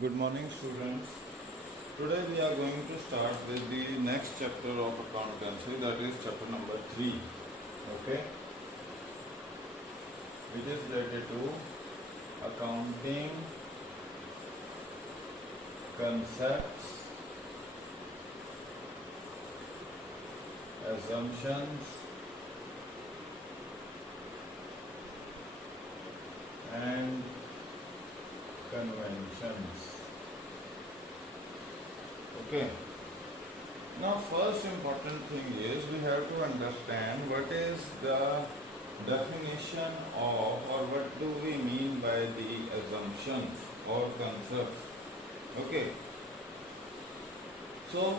Good morning, students. Today we are going to start with the next chapter of accountancy, that is chapter number 3, okay, which is related to accounting concepts, assumptions, and conventions. Okay. Now, first important thing is we have to understand what is the definition of, or what do we mean by the assumptions or concepts. Okay. So,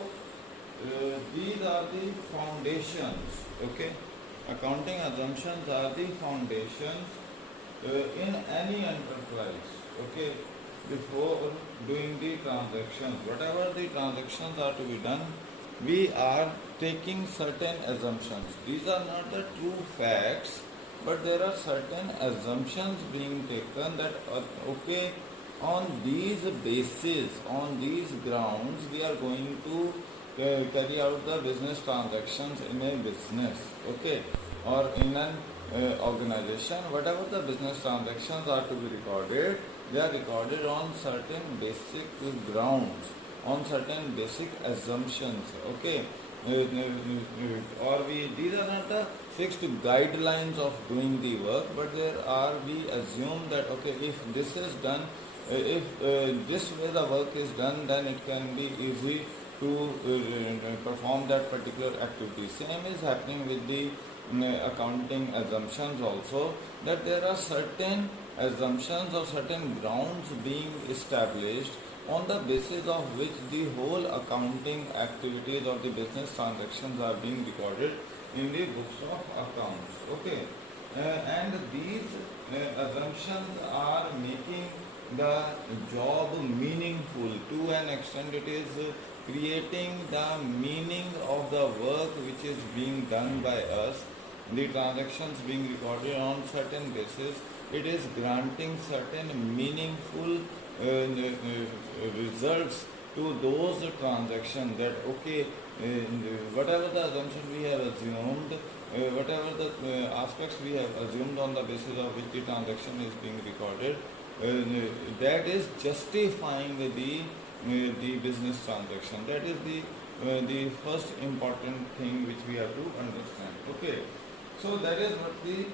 these are the foundations. Okay. Accounting assumptions are the foundations in any enterprise. Okay. Before doing the transactions, whatever the transactions are to be done, we are taking certain assumptions. These are not the true facts, but there are certain assumptions being taken that okay, on these bases, on these grounds, we are going to carry out the business transactions in a business, okay, or in an organization. Whatever the business transactions are to be recorded, they are recorded on certain basic grounds, on certain basic assumptions, okay. Or these are not the fixed guidelines of doing the work, but there are, we assume that okay, if this is done, if this way the work is done, then it can be easy to perform that particular activity. Same is happening with the accounting assumptions also, that there are certain assumptions or certain grounds being established on the basis of which the whole accounting activities or the business transactions are being recorded in the books of accounts. Okay, and these assumptions are making the job meaningful. To an extent, it is creating the meaning of the work which is being done by us. The transactions being recorded on certain basis, it is granting certain meaningful results to those transactions, that okay, whatever the assumption we have assumed, whatever the aspects we have assumed on the basis of which the transaction is being recorded, that is justifying the business transaction. That is the first important thing which we have to understand. Okay, so that is what the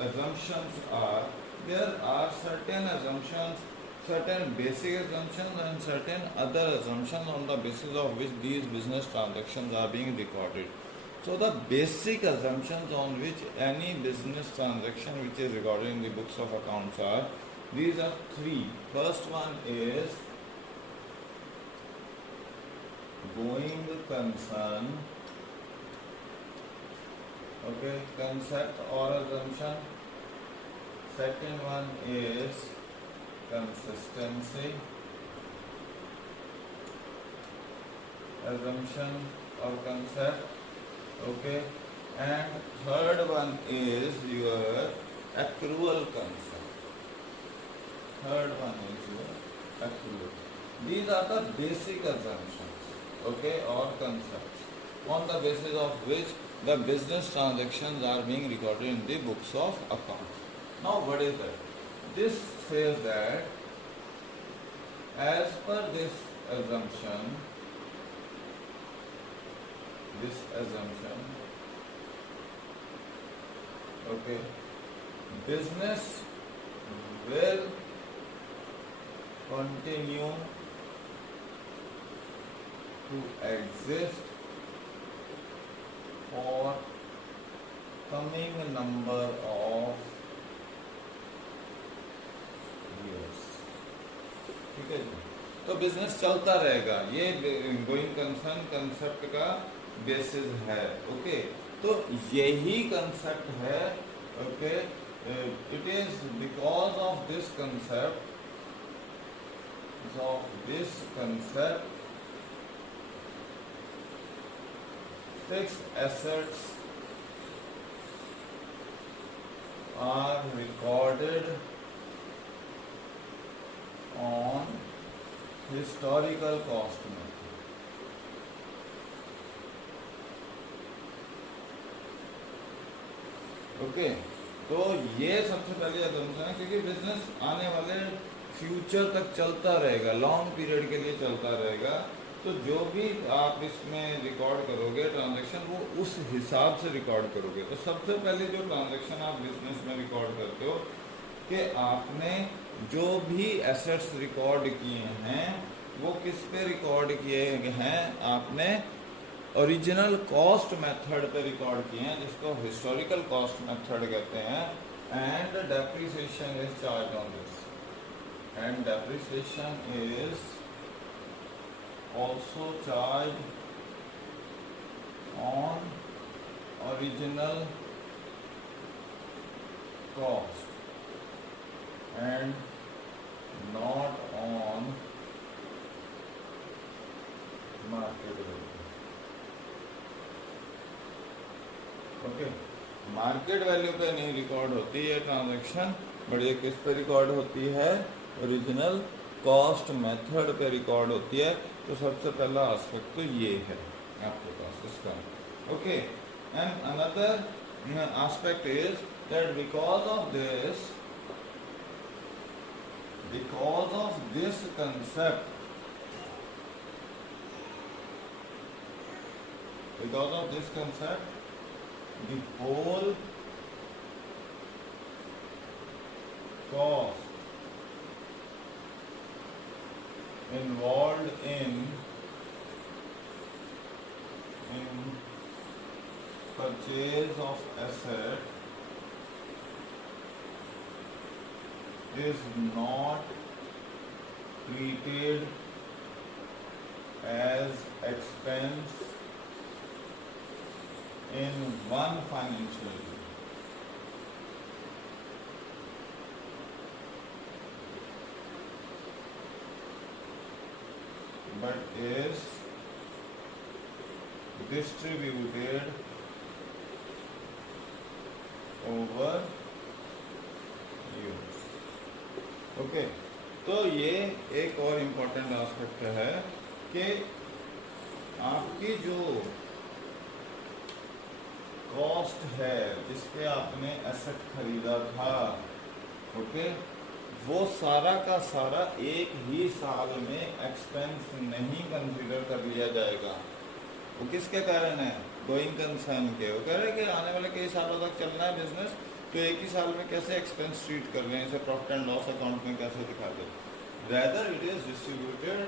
assumptions are. There are certain assumptions, certain basic assumptions, and certain other assumptions on the basis of which these business transactions are being recorded. So the basic assumptions on which any business transaction which is recorded in the books of accounts are, these are three. First one is going concern, okay, concept or assumption. Second one is consistency, assumption or concept, okay, and third one is your accrual concept. Third one is your accrual. These are the basic assumptions, okay, or concepts on the basis of which the business transactions are being recorded in the books of accounts. Now, what is that? This says that as per this assumption, okay, business will continue to exist for coming number of years. ठीक है जी, तो business चलता रहेगा, ये going concern concept का basis है. Okay, तो यही कंसेप्ट है. Okay, it is because of this concept, fixed assets are recorded on historical cost में। ओके, तो ये सबसे पहले assumption है, क्योंकि बिजनेस आने वाले फ्यूचर तक चलता रहेगा, लॉन्ग पीरियड के लिए चलता रहेगा, तो जो भी आप इसमें रिकॉर्ड करोगे ट्रांजैक्शन, वो उस हिसाब से रिकॉर्ड करोगे। तो सबसे पहले जो ट्रांजैक्शन आप बिजनेस में रिकॉर्ड करते हो कि आपने जो भी एसेट्स रिकॉर्ड किए हैं वो किस पे रिकॉर्ड किए हैं, आपने ओरिजिनल कॉस्ट मेथड पे रिकॉर्ड किए हैं, जिसको हिस्टोरिकल कॉस्ट मेथड कहते हैं। And depreciation is charge on this, and depreciation is also charged on original cost and not on market value. Okay, market value पे नहीं रिकॉर्ड होती है ट्रांजैक्शन, बट ये किस पे रिकॉर्ड होती है? ओरिजिनल कॉस्ट मेथड पे रिकॉर्ड होती है। तो सबसे पहला एस्पेक्ट तो ये है आपके पास इसका। Okay, and another aspect is that because of this concept, the whole cost involved in purchase of asset is not treated as expense in one financial year. But is distributed over years. Okay, तो ये एक और important aspect है कि आपकी जो cost है जिसपे आपने एसेट खरीदा था, ओके, वो सारा का सारा एक ही साल में एक्सपेंस नहीं कंसीडर कर लिया जाएगा। वो किसके कारण है? गोइंग कंसर्न के। वो कह रहे हैं कि आने वाले कई सालों तक चलना है बिजनेस, तो एक ही साल में कैसे एक्सपेंस ट्रीट कर रहे हैं, इसे प्रॉफिट एंड लॉस अकाउंट में कैसे दिखा दे। Rather it is distributed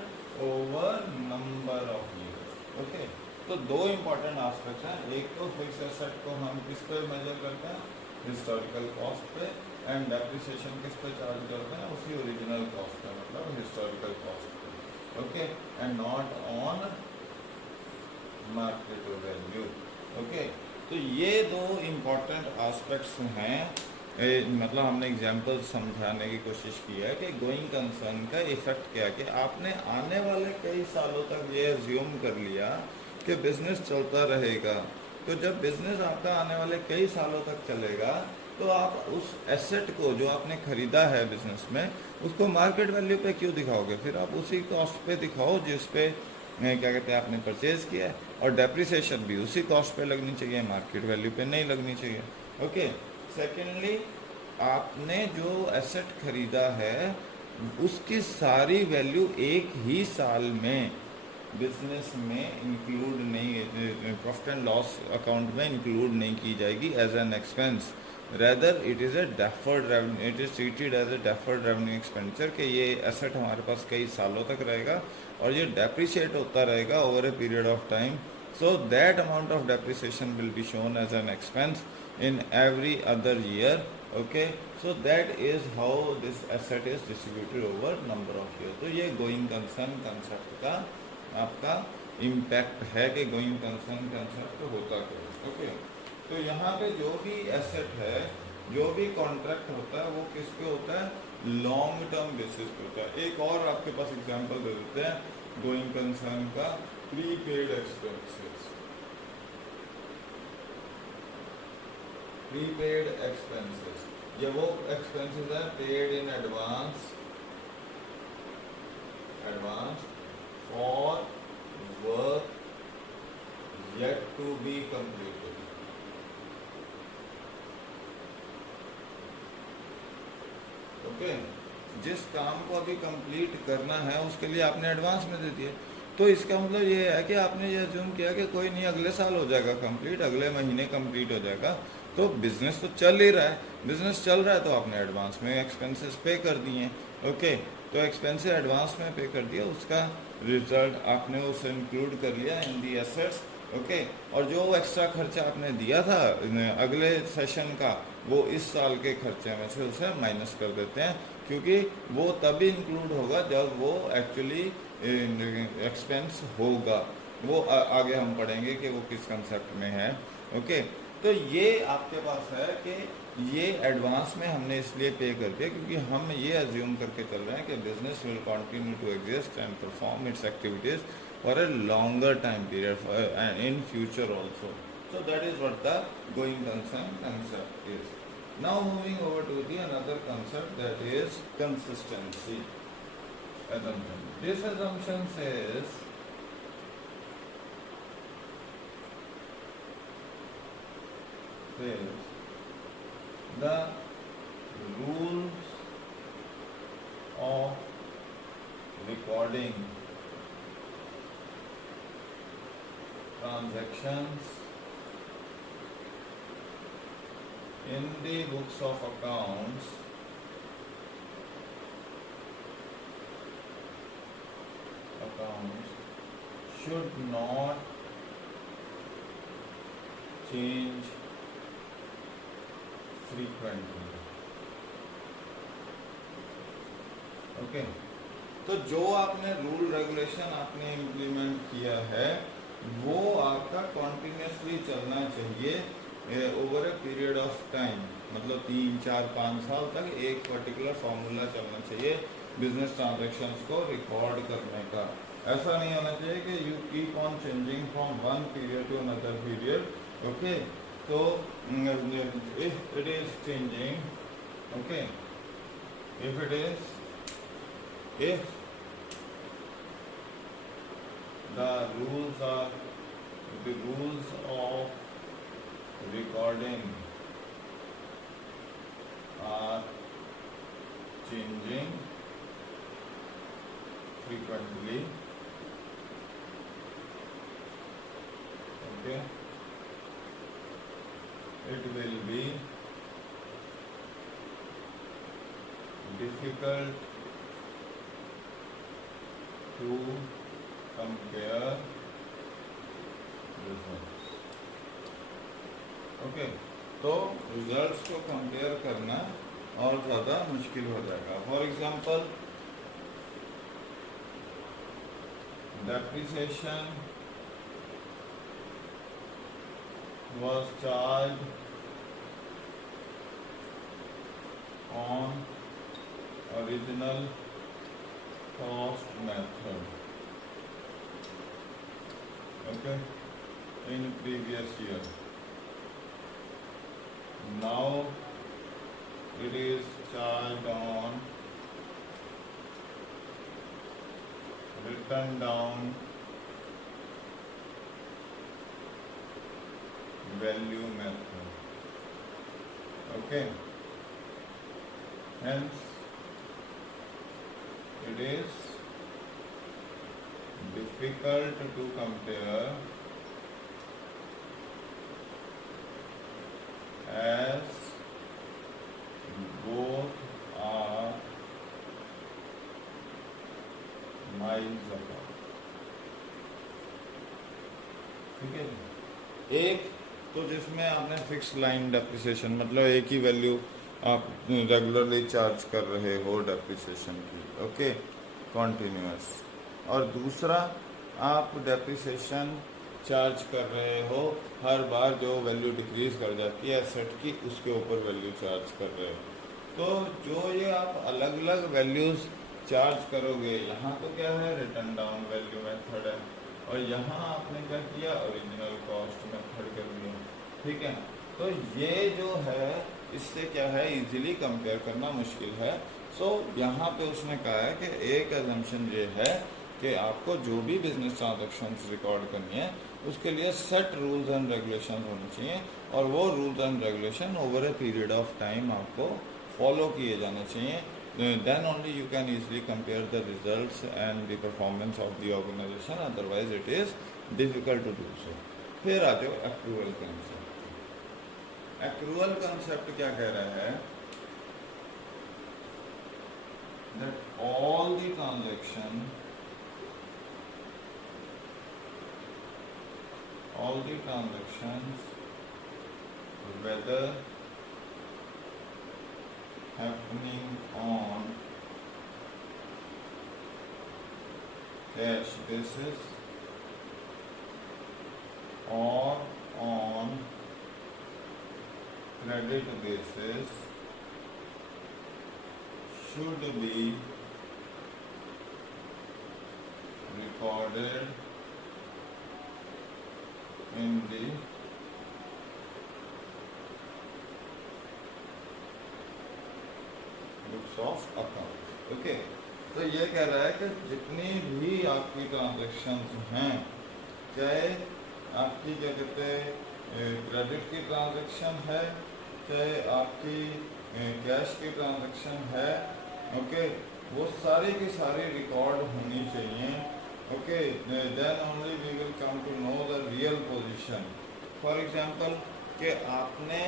over number of years. Okay, तो दो इम्पॉर्टेंट एस्पेक्ट्स हैं। एक तो फिक्स एसेट को हम किस पे मेजर करते हैं? हिस्टोरिकल कॉस्ट पे। एंड डेप्रिसिएशन किस पे चार्ज करते हैं? उसी ओरिजिनल कॉस्ट पे, मतलब हिस्टोरिकल कॉस्ट पे। Okay, and not on market value. Okay, तो ये दो इम्पॉर्टेंट एस्पेक्ट्स हैं। मतलब हमने एग्जांपल समझाने की कोशिश की है कि गोइंग कंसर्न का इफेक्ट क्या, कि आपने आने वाले कई सालों तक ये एज्यूम कर लिया कि बिजनेस चलता रहेगा। तो जब बिजनेस आपका आने वाले कई सालों तक चलेगा, तो आप उस एसेट को जो आपने खरीदा है बिजनेस में, उसको मार्केट वैल्यू पे क्यों दिखाओगे? फिर आप उसी कॉस्ट पे दिखाओ जिस पे क्या कहते हैं आपने परचेज किया है, और डेप्रिसिएशन भी उसी कॉस्ट पे लगनी चाहिए, मार्केट वैल्यू पे नहीं लगनी चाहिए। ओके, सेकेंडली, आपने जो एसेट खरीदा है उसकी सारी वैल्यू एक ही साल में बिजनेस में इंक्लूड नहीं, प्रॉफिट एंड लॉस अकाउंट में इंक्लूड नहीं की जाएगी as an expense. Rather it is a deferred revenue, it is treated as a deferred revenue expenditure, कि ये एसेट हमारे पास कई सालों तक रहेगा और ये डेप्रिशिएट होता रहेगा over a period of time. So that amount of depreciation will be shown as an expense in every other year. Okay, so that is how this asset is distributed over number of years. तो ये going concern concept का आपका impact है कि going concern concept होता क्या है। Okay, तो यहाँ पे जो भी एसेट है, जो भी कॉन्ट्रैक्ट होता है, वो किस पे होता है? लॉन्ग टर्म बेसिस पे होता है। एक और आपके पास एग्जांपल दे देते हैं गोइंग कंसर्न का, प्रीपेड एक्सपेंसेस। प्रीपेड एक्सपेंसेस, ये वो एक्सपेंसेस है paid in advance advance for work yet to be completed. Okay, जिस काम को अभी कंप्लीट करना है उसके लिए आपने एडवांस में दे दिए, तो इसका मतलब ये है कि आपने ये अज्यूम किया कि कोई नहीं अगले साल हो जाएगा कंप्लीट, अगले महीने कंप्लीट हो जाएगा। तो बिजनेस तो चल ही रहा है, बिजनेस चल रहा है तो आपने एडवांस में एक्सपेंसेस पे कर दिए। ओके, तो एक्सपेंसेस एडवांस में पे कर दिया, उसका रिजल्ट आपने उसे इंक्लूड कर लिया इन दी एसेट्स। ओके, और जो एक्स्ट्रा खर्चा आपने दिया था अगले सेशन का, वो इस साल के खर्चे में से उसे माइनस कर देते हैं, क्योंकि वो तभी इंक्लूड होगा जब वो एक्चुअली एक्सपेंस होगा। वो आगे हम पढ़ेंगे कि वो किस कंसेप्ट में है। ओके, तो ये आपके पास है कि ये एडवांस में हमने इसलिए पे कर दिया क्योंकि हम ये अज्यूम करके चल रहे हैं कि business will continue to exist and perform its activities for a longer time period and in future also. So that is what the going concern concept is. Now moving over to the another concept, that is consistency assumption. This assumption says the rules of recording transactions in the books of accounts should not change frequently. Okay, तो जो आपने rule regulation आपने implement किया है वो आपका continuously चलना चाहिए over a period of time, मतलब 3, 4, 5 साल तक एक पर्टिकुलर फॉर्मूला चलना चाहिए बिजनेस ट्रांजैक्शंस को रिकॉर्ड करने का। ऐसा नहीं होना चाहिए कि you keep on changing from one period to another period. Okay, तो if it is changing, okay, if it is if the rules of recording are changing frequently, okay, it will be difficult to compare results. Okay, तो results को compare करना और ज़्यादा मुश्किल हो जाएगा। For example, depreciation was charged on original cost method, okay, in previous year. Now it is charged on written down value method, okay, hence it is difficult to compare as both are miles apart. ठीक है, एक तो जिसमें आपने fix line depreciation, मतलब एक ही value आप regularly charge कर रहे हो डेप्रिसिएशन की, ओके, कॉन्टिन्यूस, और दूसरा आप डेप्रिसिएशन चार्ज कर रहे हो हर बार जो वैल्यू डिक्रीज कर जाती है एसेट की, उसके ऊपर वैल्यू चार्ज कर रहे हो। तो जो ये आप अलग अलग वैल्यूज चार्ज करोगे, यहाँ तो क्या है, रिटर्न डाउन वैल्यू मेथड है, और यहाँ आपने क्या किया, ओरिजिनल कॉस्ट मेथड कर दिया। ठीक है, तो ये जो है इससे क्या है, इजीली कंपेयर करना मुश्किल है। सो यहाँ पे उसने कहा है कि एक एजम्पशन ये है कि आपको जो भी बिजनेस ट्रांजेक्शन रिकॉर्ड करनी है उसके लिए सेट रूल्स एंड रेगुलेशन होने चाहिए, और वो rules and regulation over a period of time आपको फॉलो किए जाने चाहिए. Then only you can easily compare the results and the performance of the organization, otherwise it is difficult to do so. फिर आ जाओ एक्रूअल कंसेप्ट. एक्रूअल कंसेप्ट क्या कह रहा है? that all the transactions whether happening on cash basis or on credit basis should be recorded in the books of accounts. Okay, तो ये कह रहा है कि जितनी भी आपकी ट्रांजैक्शंस हैं, चाहे आपकी क्या कहते हैं क्रेडिट की ट्रांजैक्शन है, चाहे आपकी कैश की ट्रांजैक्शन है, ओके, वो सारी की सारी रिकॉर्ड होनी चाहिए. Okay, then only we will come to know the real position. For example कि आपने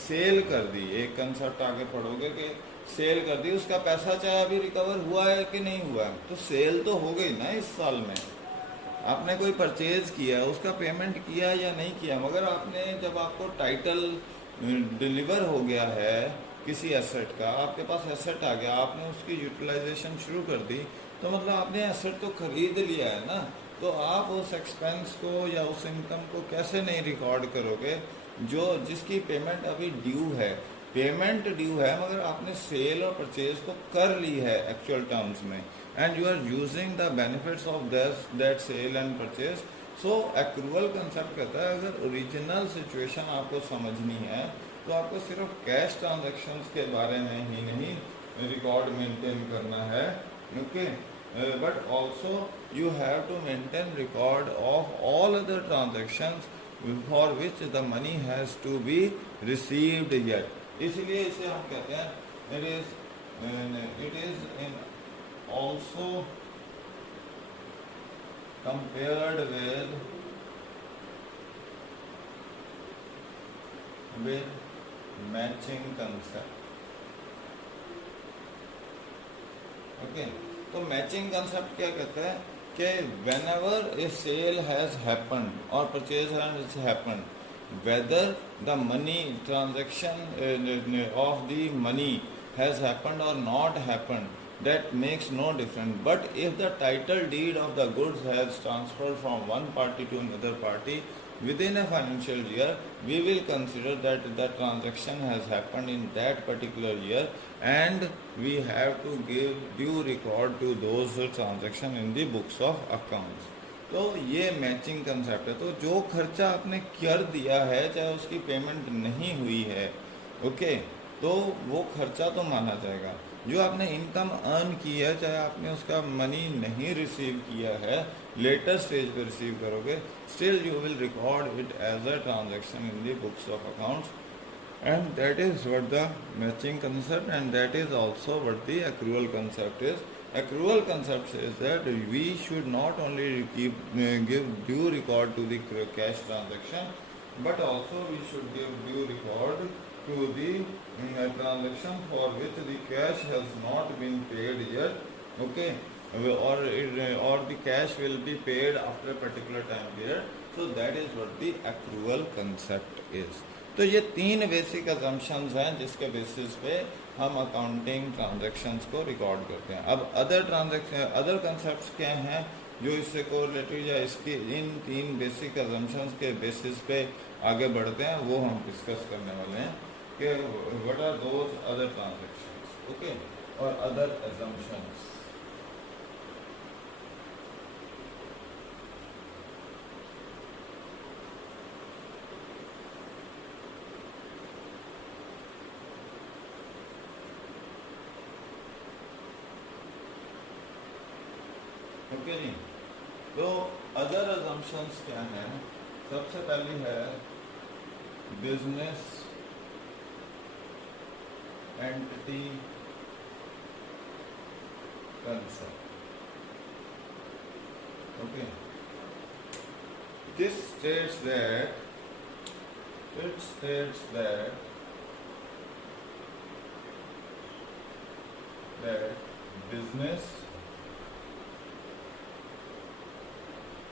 सेल कर दी, एक कंसेप्ट आगे पढ़ोगे कि सेल कर दी, उसका पैसा चाहे अभी रिकवर हुआ है कि नहीं हुआ है, तो सेल तो हो गई ना इस साल में. आपने कोई परचेज किया, उसका पेमेंट किया या नहीं किया, मगर आपने जब आपको टाइटल डिलीवर हो गया है किसी एसेट का, आपके पास एसेट आ गया, आपने उसकी यूटिलाइजेशन शुरू कर दी, तो मतलब आपने एसेट तो खरीद लिया है ना, तो आप उस एक्सपेंस को या उस इनकम को कैसे नहीं रिकॉर्ड करोगे जो जिसकी पेमेंट अभी ड्यू है. पेमेंट ड्यू है मगर आपने सेल और परचेज तो कर ली है एक्चुअल टर्म्स में, and you are using the benefits of that sale and purchase. So accrual concept कहता है अगर ओरिजिनल सिचुएशन आपको समझनी है तो आपको सिर्फ कैश ट्रांजैक्शंस के बारे में ही नहीं रिकॉर्ड मेंटेन करना है, okay, but also you have to maintain record of all other transactions for which the money has to be received yet. इसलिए इसे हम कहते हैं it is in also compared with matching concept. Okay, तो matching concept क्या कहता है कि whenever a sale has happened or purchase has happened, whether the money transaction of the money has happened or not happened, that makes no difference. But if the title deed of the goods has transferred from one party to another party within a financial year, we will consider that the transaction has happened in that particular year, and we have to give due record to those transaction in the books of accounts. तो ये matching concept है. तो जो खर्चा आपने कर दिया है, चाहे उसकी पेमेंट नहीं हुई है, ओके, तो वो खर्चा तो माना जाएगा. जो आपने इनकम अर्न की है, चाहे आपने उसका मनी नहीं रिसीव किया है, लेटर स्टेज पे रिसीव करोगे, still you will record it as a transaction in the books of accounts, and that is what the matching concept, and that is also what the accrual concept is. Accrual concept says that we should not only give due record to the cash transaction, but also we should give due record to the transaction for which the cash has not been paid yet, okay, or the cash will be paid after a particular time period. So that is what the accrual concept is. तो ये तीन basic assumptions हैं जिसके basis पे हम accounting transactions को record करते हैं. अब अदर कंसेप्ट्स क्या हैं जो इससे कोरिलेटेड या इसकी इन तीन बेसिक अजम्पशंस के बेसिस पे आगे बढ़ते हैं, वो हम डिस्कस करने वाले हैं कि what are those other transactions, okay, और अदर अजम्पशंस. ओके जी। तो अदर अजम्पशंस क्या हैं? सबसे पहली है business entity concept. Okay, this states that business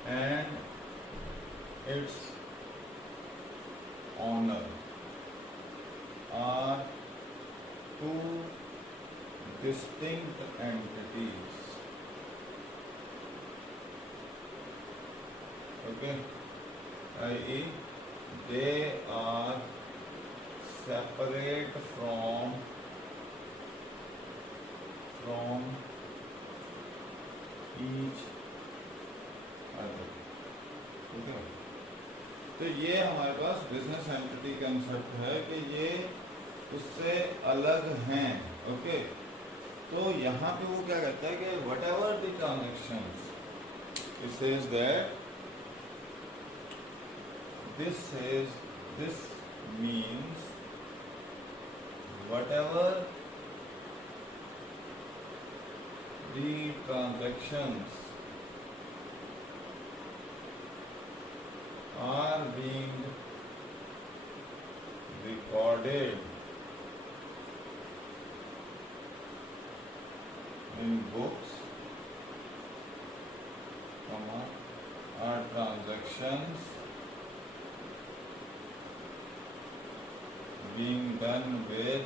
and its owner are two distinct entities. Okay, i.e. they are separate from each other. ठीक है, तो ये हमारे पास बिजनेस एंटिटी कंसेप्ट है कि ये उससे अलग हैं। ओके, तो यहाँ पे वो क्या कहता है कि what ever the transactions, it says that this means whatever the transactions are being recorded in books, are transactions being done with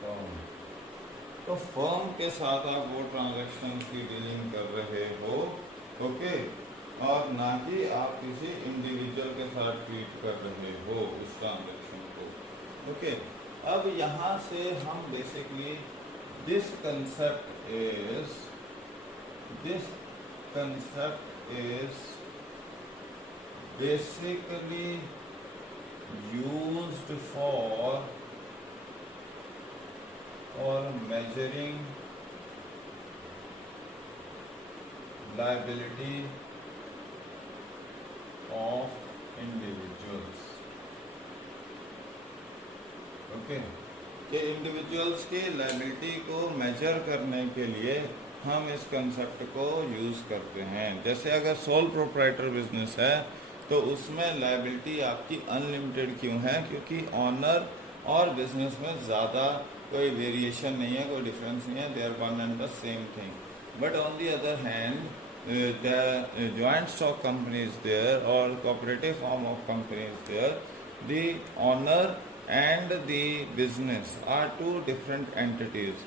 firm। तो फर्म के साथ आप वो ट्रांजैक्शन की डीलिंग कर रहे हो, ओके, और ना कि आप किसी इंडिविजुअल के साथ ट्रीट कर रहे हो उस ट्रांजैक्शन को। ओके, अब यहाँ से हम basically this concept is basically used for measuring liability of individuals। Okay, कि इंडिविजुअल्स की लायबिलिटी को मेजर करने के लिए हम इस कंसेप्ट को यूज़ करते हैं। जैसे अगर सोल प्रोप्राइटर बिजनेस है तो उसमें लायबिलिटी आपकी अनलिमिटेड क्यों है? क्योंकि ऑनर और बिजनेस में ज़्यादा कोई वेरिएशन नहीं है, कोई डिफरेंस नहीं है, they are one and the same thing. But on the other hand the joint stock company is there और cooperative form of company is there, the owner and the business are two different entities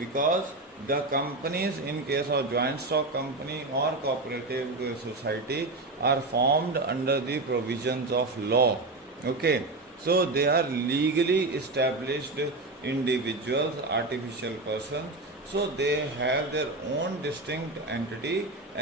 because the companies in case of joint stock company or cooperative society are formed under the provisions of law। Okay, so they are legally established individuals, artificial persons, so they have their own distinct entity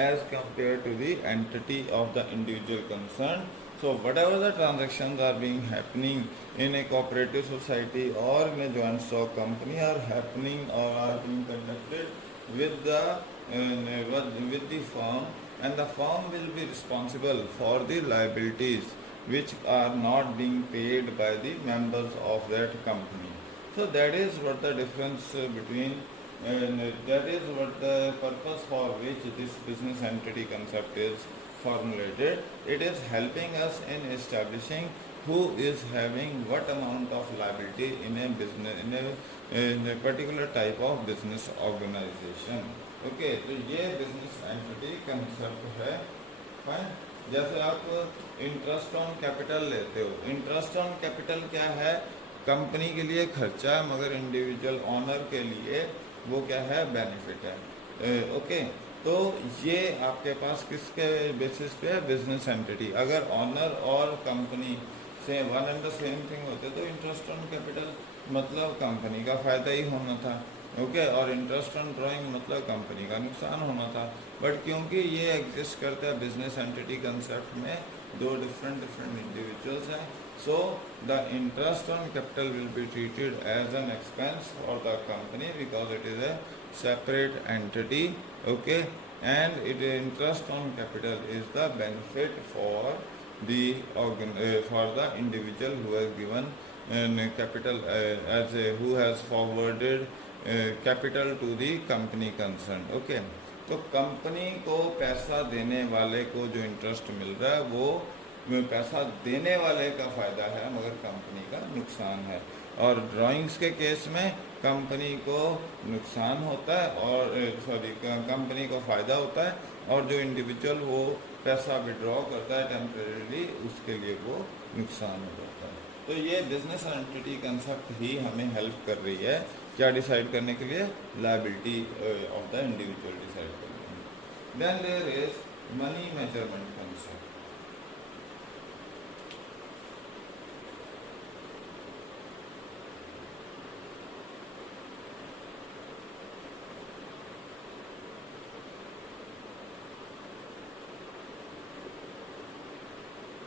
as compared to the entity of the individual concerned। So whatever the transactions are being happening in a cooperative society or in a joint stock company are happening or are being conducted with the firm, and the firm will be responsible for the liabilities which are not being paid by the members of that company। So that is what the difference between that is what the purpose for which this business entity concept is formulated। It is helping us in establishing who is having what amount of liability in a business in a particular type of business organization। Okay, तो ये business entity concept है। Fine, जैसे आप interest on capital लेते हो, interest on capital क्या है? Company के लिए खर्चा है, मगर इंडिविजुअल ऑनर के लिए वो क्या है? बेनिफिट है। ओके, तो ये आपके पास किसके बेसिस पे है? Business entity. अगर ऑनर और कंपनी से one and the same thing होते तो इंटरेस्ट ऑन कैपिटल मतलब कंपनी का फ़ायदा ही होना था। ओके, और इंटरेस्ट ऑन ड्राइंग मतलब कंपनी का नुकसान होना था। बट क्योंकि ये एग्जिस्ट करता है बिजनेस एंटिटी कंसेप्ट में, दो different individuals हैं. So the interest on capital will be treated as an expense for the company because it is a separate entity. Okay, and interest on capital is the benefit for for the individual who has given capital who has forwarded capital to the company concerned. Okay, तो company को पैसा देने वाले को जो interest मिल रहा है वो पैसा देने वाले का फ़ायदा है मगर कंपनी का नुकसान है. और ड्राइंग्स के केस में कंपनी को नुकसान होता है और कंपनी को फ़ायदा होता है और जो इंडिविजुअल वो पैसा विड्रॉ करता है टेम्परेरीली उसके लिए वो नुकसान हो जाता है. तो ये बिजनेस एंटिटी कंसेप्ट ही हमें हेल्प कर रही है क्या डिसाइड करने के लिए, liability of the individual decide करने के लिए. Then there is money measurement concept.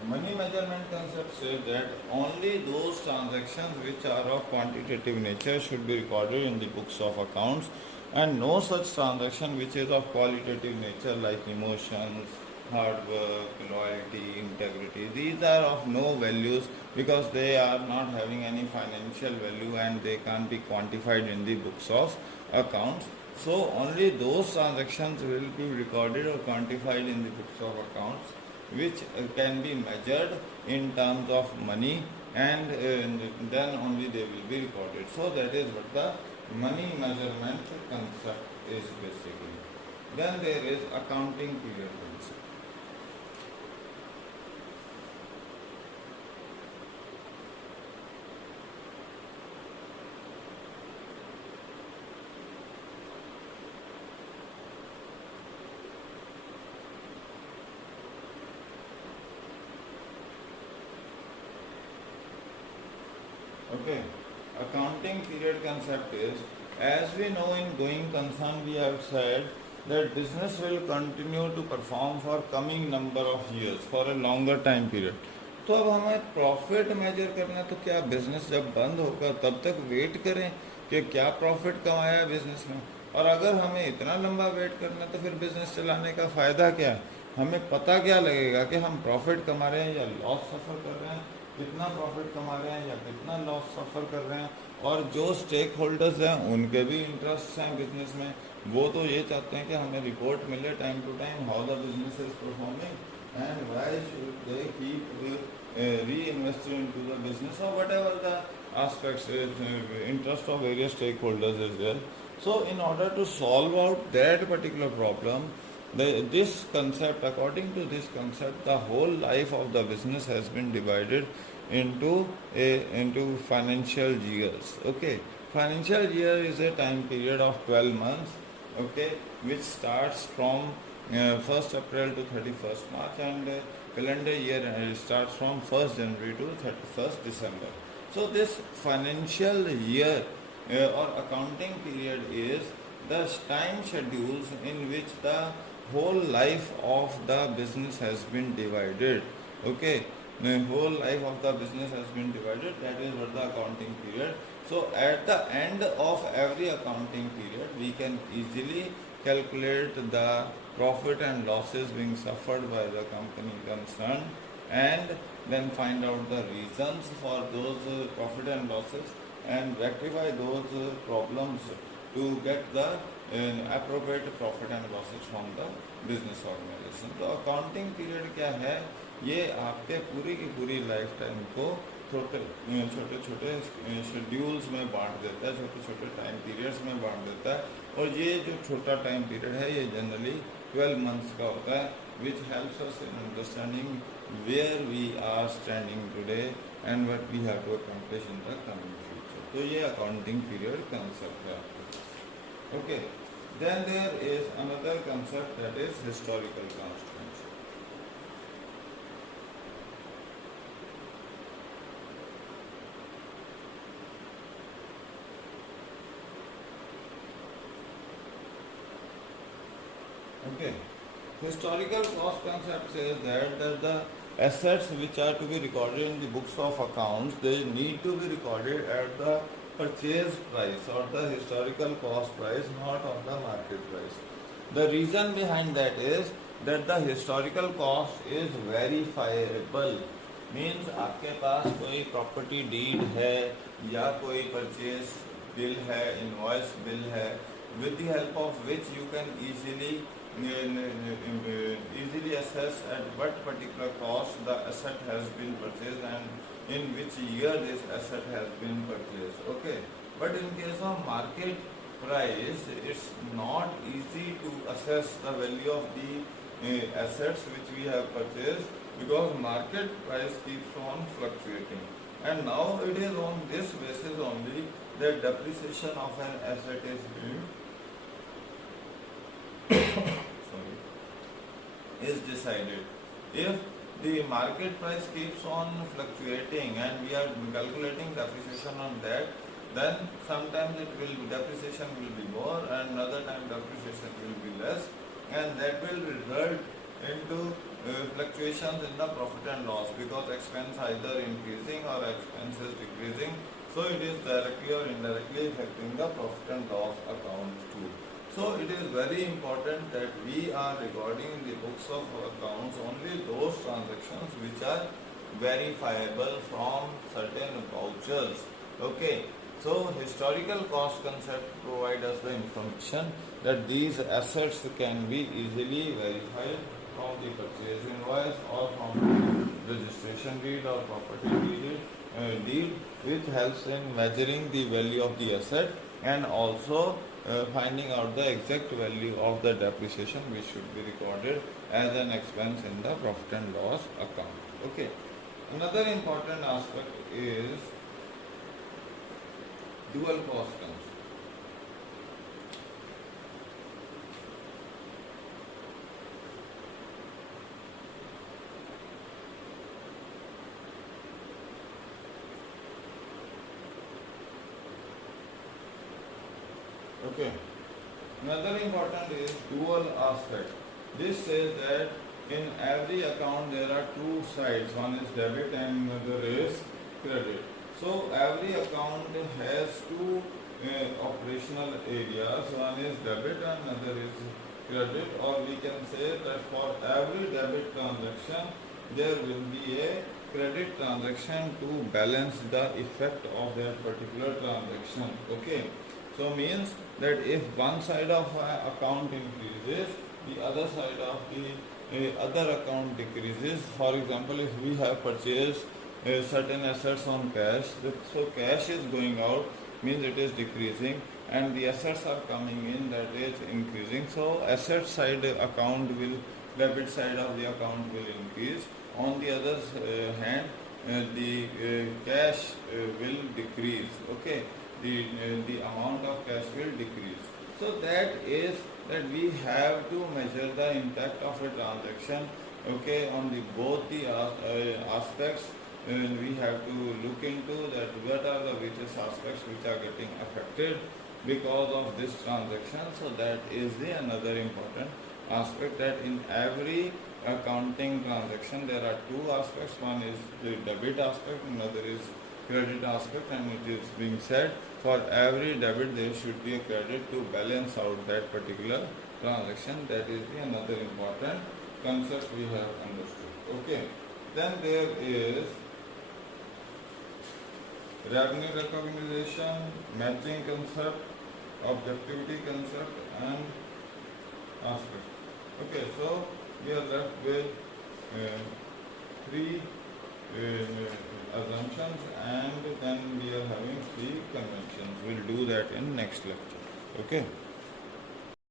Money measurement concept says that only those transactions which are of quantitative nature should be recorded in the books of accounts, and no such transaction which is of qualitative nature like emotions, hard work, loyalty, integrity. These are of no values because they are not having any financial value and they can't be quantified in the books of accounts. So only those transactions will be recorded or quantified in the books of accounts which can be measured in terms of money and then only they will be recorded. So that is what the money measurement concept is basically. Then there is accounting period concept. Okay, accounting period concept is, as we know in going concern we have said that business will continue to perform for coming number of years for a longer time period. तो अब हमें profit major करना है तो क्या business जब बंद होगा तब तक वेट करें कि क्या प्रॉफिट कमाया है बिजनेस में, और अगर हमें इतना लंबा वेट करना है तो फिर बिजनेस चलाने का फ़ायदा क्या है. हमें पता क्या लगेगा कि हम प्रॉफिट कमा रहे हैं या लॉस सफ़र कर रहे हैं, कितना प्रॉफिट कमा रहे हैं या कितना लॉस सफ़र कर रहे हैं. और जो स्टेक होल्डर्स हैं उनके भी इंटरेस्ट हैं बिजनेस में, वो तो ये चाहते हैं कि हमें रिपोर्ट मिले time to time how the business is performing and why should they keep reinvested into the business or whatever the aspects interest of various stakeholders is there. So in order to solve out that particular problem, this concept, according to this concept, the whole life of the business has been divided into financial years. Okay, financial year is a time period of 12 months, okay, which starts from 1st April to 31st March, and calendar year starts from 1st January to 31st December. So this financial year or accounting period is the time schedules in which the whole life of the business has been divided. Okay, the whole life of the business has been divided. That is what the accounting period. So at the end of every accounting period, we can easily calculate the profit and losses being suffered by the company concerned, and then find out the reasons for those profit and losses and rectify those problems to get the appropriate profit and losses from the business organization. तो accounting period क्या है, ये आपके पूरी की पूरी life time को छोटे छोटे शेड्यूल्स में बांट देता है, छोटे छोटे टाइम पीरियड्स में बांट देता है. और ये जो छोटा टाइम पीरियड है ये जनरली 12 months का होता है, which helps us in understanding where we are standing today and what we have to accomplish in the coming future. तो ये accounting period concept है. Okay, then there is another concept that is historical constraints. Okay, historical cost concept says that the assets which are to be recorded in the books of accounts, they need to be recorded at the purchase price or the historical cost price, not on the market price. The reason behind that is that the historical cost is verifiable. Means आपके पास कोई property deed है या कोई purchase bill है, invoice bill है, with the help of which you can easily assess at what particular cost the asset has been purchased and in which year this asset has been purchased. Okay, but in case of market price, it's not easy to assess the value of the assets which we have purchased, because market price keeps on fluctuating, and now it is on this basis only that depreciation of an asset is being is decided. If the market price keeps on fluctuating and we are calculating depreciation on that, then sometimes depreciation will be more and another time depreciation will be less, and that will result into fluctuations in the profit and loss, because expense either increasing or expense is decreasing, so it is directly or indirectly affecting the profit and loss account too. So it is very important that we are recording in the books of accounts only those transactions which are verifiable from certain vouchers. Okay, so historical cost concept provide us the information that these assets can be easily verified from the purchase invoice or from the registration deed or property deed, which helps in measuring the value of the asset and also finding out the exact value of the depreciation, which should be recorded as an expense in the profit and loss account. Okay. Another important aspect is dual cost concept. Okay. Another important is dual aspect. This says that in every account there are two sides. One is debit and another is credit. So every account has two operational areas. One is debit and another is credit. Or we can say that for every debit transaction there will be a credit transaction to balance the effect of that particular transaction. Okay. So means that if one side of account increases, the other side of the other account decreases. For example, if we have purchased certain assets on cash, so cash is going out, means it is decreasing, and the assets are coming in, that is increasing. So asset side account will, debit side of the account will increase. On the other hand, the cash will decrease. Okay. The amount of cash will decrease. So that is that we have to measure the impact of a transaction, okay, on the both the aspects. We have to look into that what are the various aspects which are getting affected because of this transaction. So that is the another important aspect, that in every accounting transaction there are two aspects. One is the debit aspect, another is credit aspect, and it is being said for every debit there should be a credit to balance out that particular transaction. That is the another important concept we have understood. Okay. Then there is revenue recognition, matching concept, objectivity concept, and aspect. Okay, so we are left with three assumptions, and then we are having three conventions. We'll do that in next lecture. Okay.